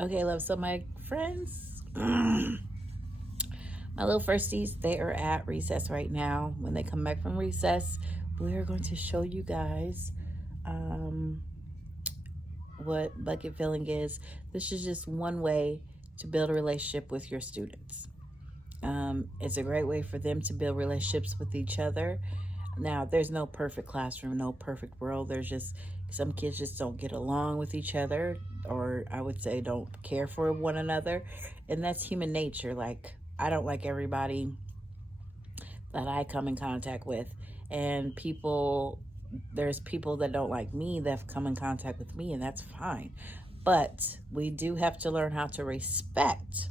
Okay, love. So my friends, my little firsties, they are at recess right now. When they come back from recess, we are going to show you guys um, what bucket filling is. This is just one way to build a relationship with your students. It's a great way for them to build relationships with each other. Now, there's no perfect classroom, no perfect world. There's just some kids just don't get along with each other, or I would say don't care for one another. And that's human nature. Like, I don't like everybody that I come in contact with. And there's people that don't like me that have come in contact with me, and that's fine. But we do have to learn how to respect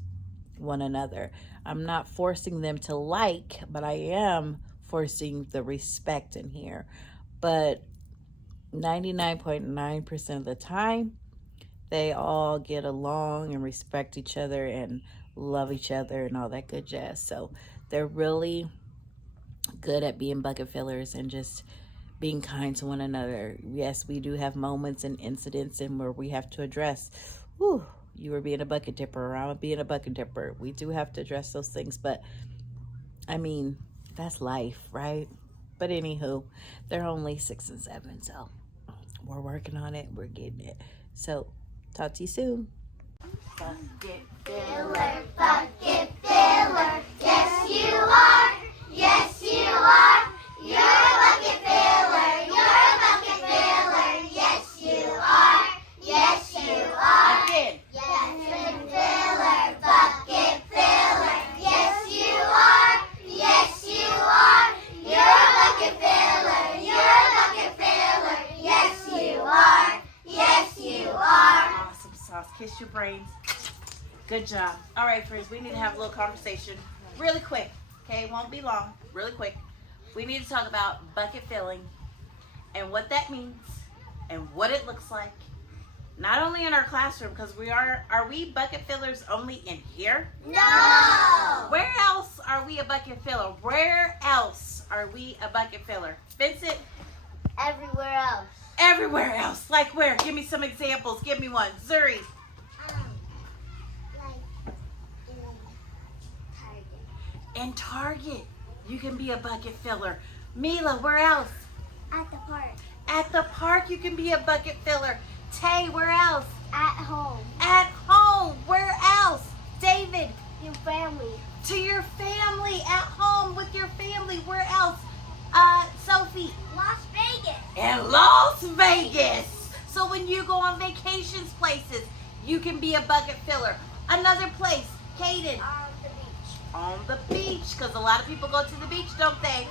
one another. I'm not forcing them to like, but I am forcing the respect in here. But 99.9% of the time, they all get along and respect each other and love each other and all that good jazz. So they're really good at being bucket fillers and just being kind to one another. Yes, we do have moments and incidents and where we have to address, whew, you were being a bucket dipper or I'm being a bucket dipper. We do have to address those things, but I mean, that's life, right? But anywho, they're only 6 and 7, so we're working on it. We're getting it. So, talk to you soon. Bucket filler, bucket filler. Yes, you are. Yes, you are. You're a bucket filler. You're a bucket filler. Yes, you are. Yes, you are. Again. Bucket filler, bucket filler. Yes, you are. Yes, you are. You're a bucket filler. You're a bucket filler. Yes, you are. Yes, you are. Awesome sauce. Kiss your brains. Good job. All right, friends, we need to have a little conversation really quick. Okay, it won't be long. Really quick. We need to talk about bucket filling and what that means and what it looks like. Not only in our classroom, because are we bucket fillers only in here? No! Where else are we a bucket filler? Where else are we a bucket filler? Vincent? Everywhere else. Everywhere else. Like where? Give me some examples. Give me one. Zuri. Like in Target. In Target, you can be a bucket filler. Mila, where else? At the park. At the park, you can be a bucket filler. Tay, where else? At home. At home, where else? David, Your family. to your family. At home with your family, where else? Sophie. Las Vegas. In Las Vegas. So when you go on vacations places, you can be a bucket filler. Another place, Kaden. On the beach. On the beach, because a lot of people go to the beach, don't they?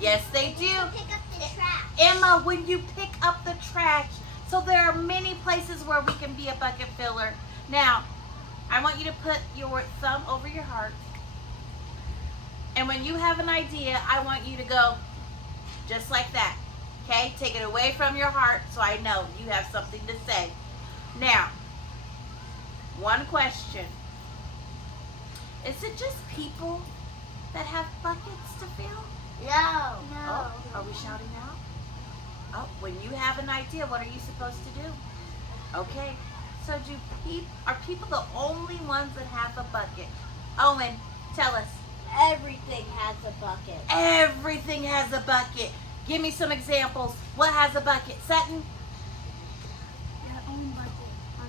Yes, they do. Pick up the trash. Emma, when you pick up the trash. So there are many places where we can be a bucket filler. Now, I want you to put your thumb over your heart. And when you have an idea, I want you to go just like that. Okay? Take it away from your heart so I know you have something to say. Now, one question. Is it just people that have buckets to fill? No. Oh, are we shouting out? Oh, when you have an idea, what are you supposed to do? Okay. So are people the only ones that have a bucket? Owen, tell us. Everything has a bucket. Everything has a bucket. Give me some examples. What has a bucket? Sutton? Your own bucket on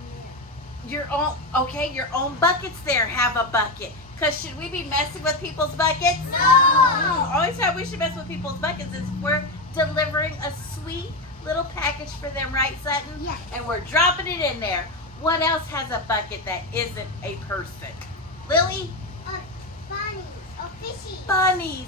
there. Your own buckets there have a bucket. Because should we be messing with people's buckets? No. Only time we should mess with people's buckets is if we're delivering a sweet little package for them, right, Sutton? Yes. And we're dropping it in there. What else has a bucket that isn't a person? Lily? Bunnies. Oh, fishies. Bunnies,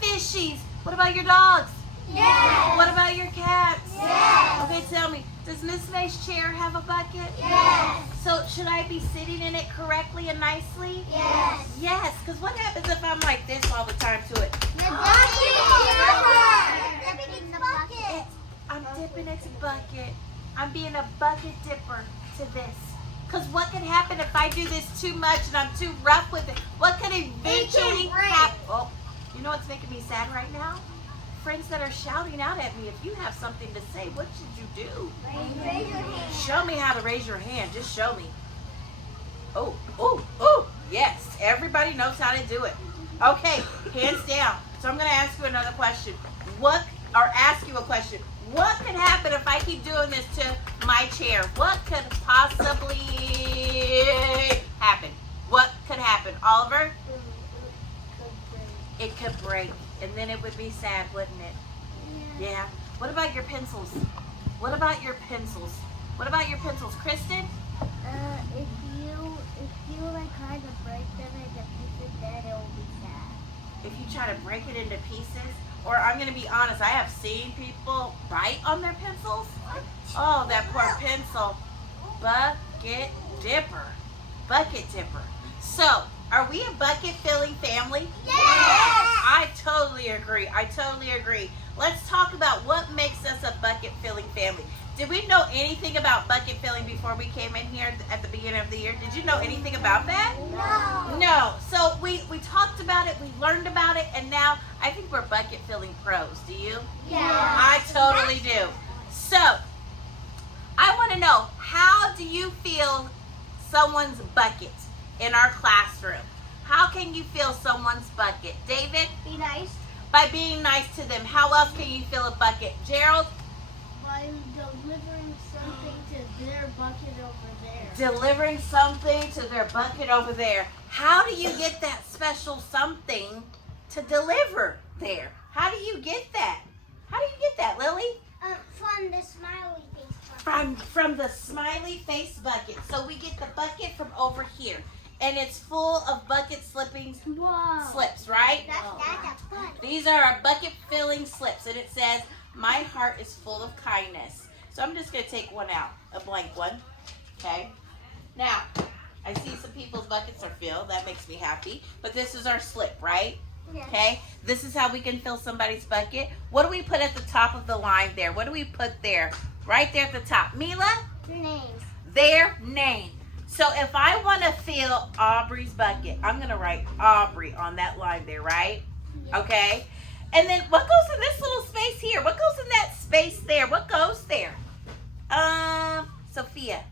fishies. What about your dogs? Yes. What about your cats? Yes. Okay, tell me, does Miss May's chair have a bucket? Yes. So should I be sitting in it correctly and nicely? Yes. Yes, because what happens if I'm like this all the time to it? I'm dipping its bucket. I'm being a bucket dipper to this. Because what could happen if I do this too much and I'm too rough with it? What could eventually happen? Oh, you know what's making me sad right now? Friends that are shouting out at me. If you have something to say, what should you do? Raise your hand. Show me how to raise your hand. Just show me. Oh, oh, oh. Yes, everybody knows how to do it. Okay, hands down. So I'm going to ask you another question. Ask you a question. What could happen if I keep doing this to my chair? What could possibly happen? What could happen? Oliver? It could break. And then it would be sad, wouldn't it? Yeah. What about your pencils? What about your pencils? What about your pencils? Kristen? If you like kind of break them into pieces, then it will be sad. If you try to break it into pieces, or I'm going to be honest, I have seen people bite on their pencils. Oh, that poor pencil. Bucket dipper. Bucket dipper. So, are we a bucket filling family? Yes! I totally agree. I totally agree. Let's talk about what makes us a bucket filling family. Did we know anything about bucket filling before we came in here at the beginning of the year? Did you know anything about that? No. No. So we talked about it, we learned about it, and now I think we're bucket filling pros. Do you? Yeah. I totally do. So I want to know, how do you feel someone's bucket in our classroom? How can you fill someone's bucket? David? Be nice. By being nice to them. How else can you fill a bucket? Gerald? By delivering something to their bucket over there. Delivering something to their bucket over there. How do you get that special something to deliver there? How do you get that? How do you get that, Lily? From the smiley face bucket. From the smiley face bucket. So we get the bucket from over here. And it's full of bucket slippings, Whoa. slips, right? That's fun. These are our bucket filling slips. And it says, my heart is full of kindness. So I'm just going to take one out, a blank one. Okay. Now, I see some people's buckets are filled. That makes me happy. But this is our slip, right? Yes. Okay. This is how we can fill somebody's bucket. What do we put at the top of the line there? What do we put there? Right there at the top. Mila? Their names. Their name. So if I want to fill Aubrey's bucket, I'm going to write Aubrey on that line there, right? Yes. Okay. And then what goes in this little space here? What goes in that space there? What goes there? Sophia.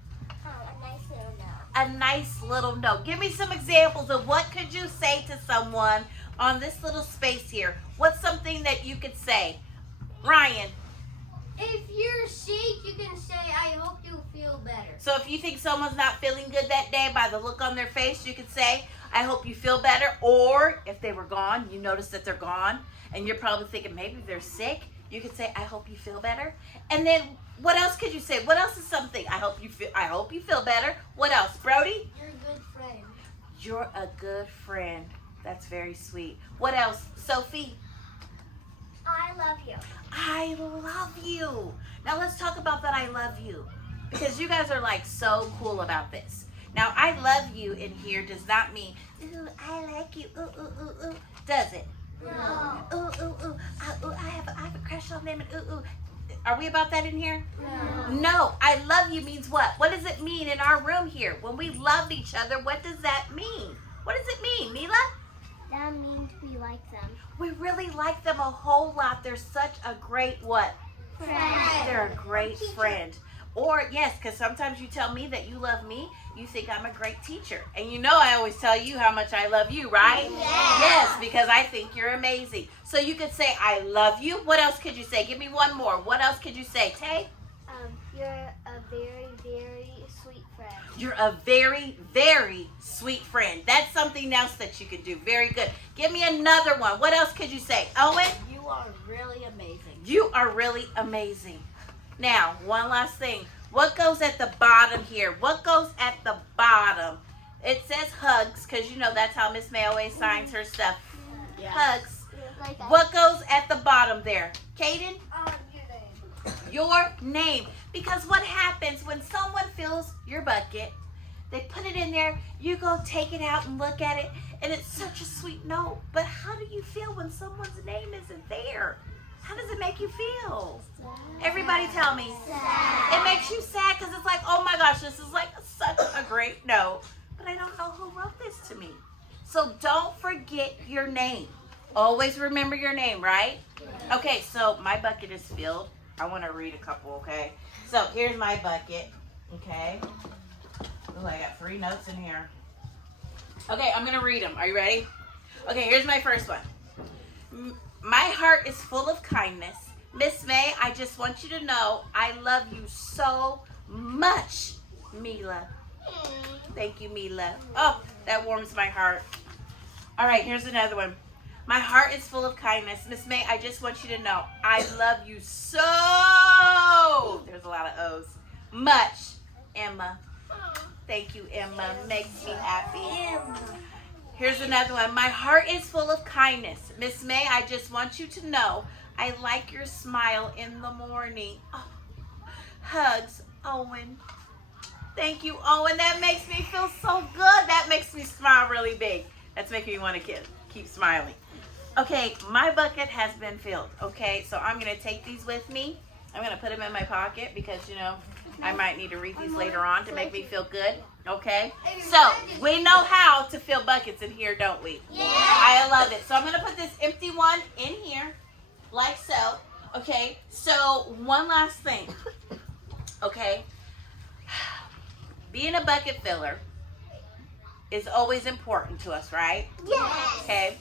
Oh, a nice little note. A nice little note. Give me some examples of what could you say to someone on this little space here. What's something that you could say? Ryan. If you're sick, you can say, I hope you feel better. So if you think someone's not feeling good that day by the look on their face, you could say, I hope you feel better. Or if they were gone, you notice that they're gone, and you're probably thinking maybe they're sick, you could say, I hope you feel better. And then what else could you say? What else is something? I hope you feel better. What else? Brody? You're a good friend. You're a good friend. That's very sweet. What else? Sophie? I love you. I love you. Now let's talk about that I love you, because you guys are like so cool about this. Now, I love you in here does not mean, ooh, I like you, ooh, ooh, ooh, ooh. Does it? No. Ooh, ooh, ooh, I have a crush on them, and ooh, ooh. Are we about that in here? No. No, I love you means what? What does it mean in our room here? When we love each other, what does that mean? What does it mean, Mila? That means we like them. We really like them a whole lot. They're such a great what? Friend. They're a great friend. Or, yes, because sometimes you tell me that you love me, you think I'm a great teacher. And you know I always tell you how much I love you, right? Yeah. Yes, because I think you're amazing. So you could say, I love you. What else could you say? Give me one more. What else could you say? Tay? You're a very, very sweet friend. You're a very, very sweet friend. That's something else that you could do. Very good. Give me another one. What else could you say? Owen? You are really amazing. You are really amazing. Now, one last thing. What goes at the bottom here? What goes at the bottom? It says hugs, because you know that's how Miss May always signs her stuff. Yeah. Hugs. Like What goes at the bottom there? Kaden? your name. Your name. Because what happens when someone fills your bucket, they put it in there, you go take it out and look at it, and it's such a sweet note. But how do you feel when someone's name isn't there? How does it make you feel? Everybody tell me. Sad. It makes you sad because it's like, oh my gosh, this is like such a great note. But I don't know who wrote this to me. So don't forget your name. Always remember your name, right? Okay, so my bucket is filled. I want to read a couple, okay? So here's my bucket, okay? Oh, I got 3 notes in here. Okay, I'm going to read them. Are you ready? Okay, here's my first one. My heart is full of kindness. Miss May, I just want you to know I love you so much, Mila. Thank you, Mila. Oh, that warms my heart. All right, here's another one. My heart is full of kindness. Miss May, I just want you to know I love you so. There's a lot of O's. Much, Emma. Thank you, Emma. Makes me happy. Here's another one. My heart is full of kindness. Miss May, I just want you to know I like your smile in the morning. Oh, hugs, Owen. Thank you, Owen. That makes me feel so good. That makes me smile really big. That's making me want to keep smiling. Okay, my bucket has been filled. Okay, so I'm going to take these with me. I'm going to put them in my pocket because, you know, I might need to read these later on to make me feel good. Okay, so we know how to fill buckets in here, don't we? Yeah. I love it. So I'm going to put this empty one in here like so. Okay, so one last thing. Okay, being a bucket filler is always important to us, right? Yes. Okay.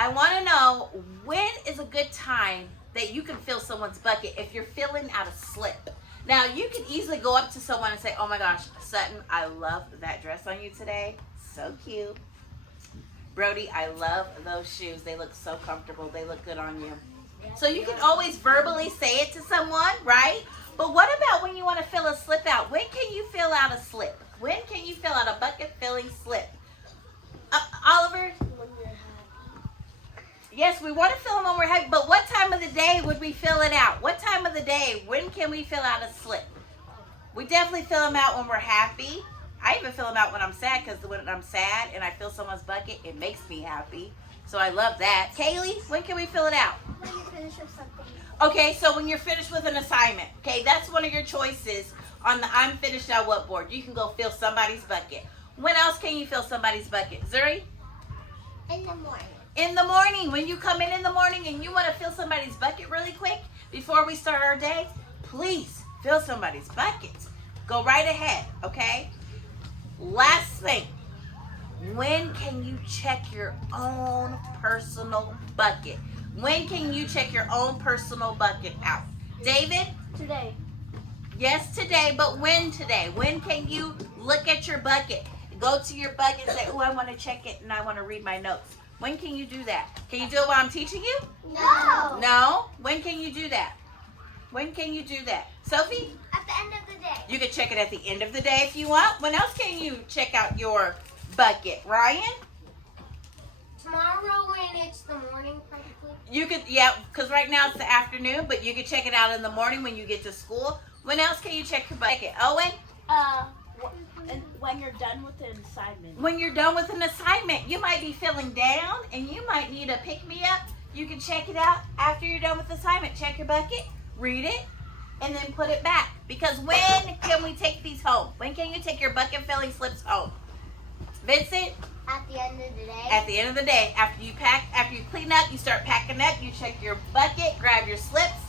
I want to know, when is a good time that you can fill someone's bucket if you're filling out a slip? Now, you can easily go up to someone and say, oh my gosh, Sutton, I love that dress on you today. So cute. Brody, I love those shoes. They look so comfortable. They look good on you. So you can always verbally say it to someone, right? But what about when you want to fill a slip out? When can you fill out a slip? When can you fill out a bucket filling slip? Oliver? Yes, we want to fill them when we're happy, but what time of the day would we fill it out? What time of the day, when can we fill out a slip? We definitely fill them out when we're happy. I even fill them out when I'm sad, because when I'm sad and I fill someone's bucket, it makes me happy. So I love that. Kaylee, when can we fill it out? When you finish with something. Okay, so when you're finished with an assignment. Okay, that's one of your choices on the I'm finished now what board. You can go fill somebody's bucket. When else can you fill somebody's bucket? Zuri? In the morning. In the morning, when you come in the morning and you want to fill somebody's bucket really quick before we start our day, please fill somebody's bucket. Go right ahead, okay? Last thing, when can you check your own personal bucket? When can you check your own personal bucket out? David? Today. Yes, today, but when today? When can you look at your bucket? Go to your bucket and say, oh, I want to check it and I want to read my notes. When can you do that? Can you do it while I'm teaching you? No. No? When can you do that? When can you do that? Sophie? At the end of the day. You can check it at the end of the day if you want. When else can you check out your bucket? Ryan? Tomorrow when it's the morning, probably. You could, yeah, because right now it's the afternoon, but you can check it out in the morning when you get to school. When else can you check your bucket? Owen? And when you're done with an assignment. When you're done with an assignment, you might be feeling down and you might need a pick-me-up. You can check it out after you're done with the assignment. Check your bucket, read it, and then put it back. Because when can we take these home? When can you take your bucket filling slips home? Vincent? At the end of the day. At the end of the day, after you clean up, you start packing up, you check your bucket, grab your slips,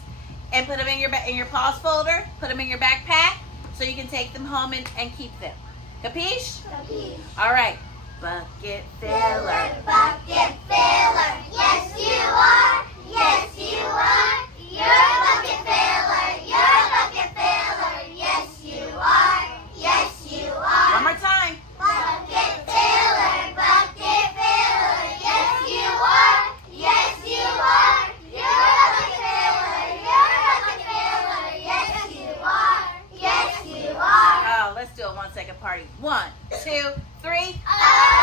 and put them in your paws folder, put them in your backpack, so you can take them home and keep them. Capiche? Capiche. All right. Bucket filler. Bucket filler. Yes, you are. Yes, you are. You're a bucket filler. You're a bucket filler. Yes, you are. Yes, you are. One more time. Bucket filler. Bucket filler. Yes, you are. Yes, you are. You're a bucket filler. You're a bucket filler. Yes, you are. Yes, you are. Oh, let's do a 1 second party. 1, 2, 3. A